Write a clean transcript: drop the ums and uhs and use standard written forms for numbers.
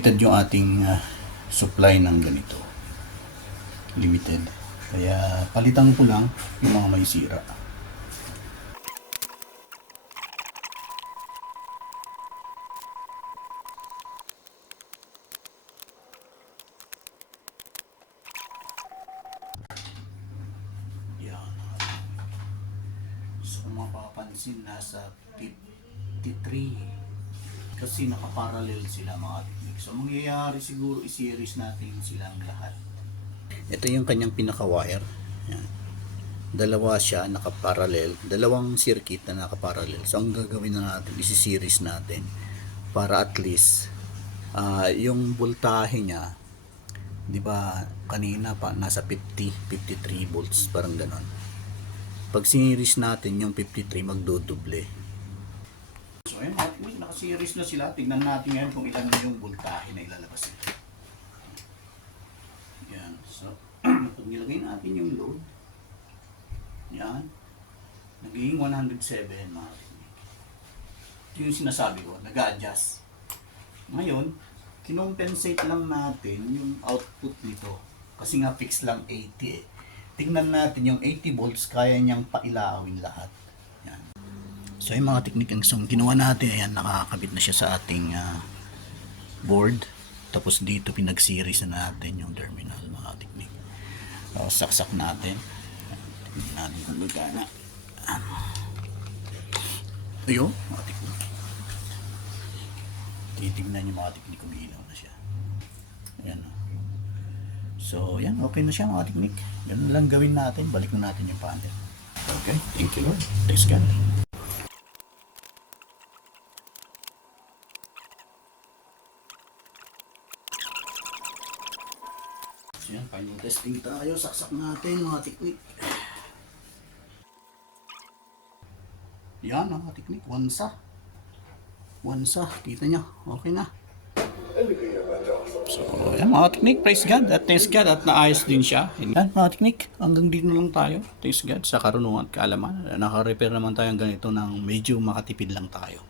Limited yung ating supply ng ganito. Limited. Kaya palitan ko lang yung mga may sira. Yan. So kung mapapansin, nasa 53 kasi nakaparallel sila mga technique. So mangyayari siguro i-series natin silang lahat. Ito yung kanyang pinaka-wire. Yan. Dalawa siya nakaparallel, dalawang circuit na nakaparallel. So ang gagawin na natin, isi-series natin para at least yung voltahe niya, di ba kanina pa nasa 53 volts, parang ganon. Pag sineries natin yung 53, magdodoble. So ayun, naka-series na sila. Tignan natin ngayon kung ilan na yung voltahe na ilalabas. Yan. So pag nilagay natin yung load, yan, naging 107 mga technique. Ito yung sinasabi ko, nag-a-adjust. Ngayon, kinompensate lang natin yung output nito. Kasi nga fix lang 80 eh. Tingnan natin yung 80 volts, kaya niyang pailawin lahat. Yan. So yung mga technique ang ginawa natin, ayan, nakakabit na siya sa ating board. Tapos dito pinag-series na natin yung terminal mga technique. Saksak natin. Tingnan natin kung gagana. Ayun, mga technique. Titignan yung mga technique kung ilaw na siya. Ayan. So, yan. Okay na siya mga technique. Ganun lang gawin natin. Balik na natin yung panel. Okay. Thank you Lord. Thanks God. So, yan. Final testing tayo. Saksak natin mga technique. Yan mga technique. Wansa. Kita nyo. Okay na. So, yan mga technique, praise God at thanks God at naayos din siya. Yan mga technique, hanggang dito na lang tayo. Thanks God sa karunungan at kaalaman. Naka-repair naman tayo ganito ng medyo makatipid lang tayo.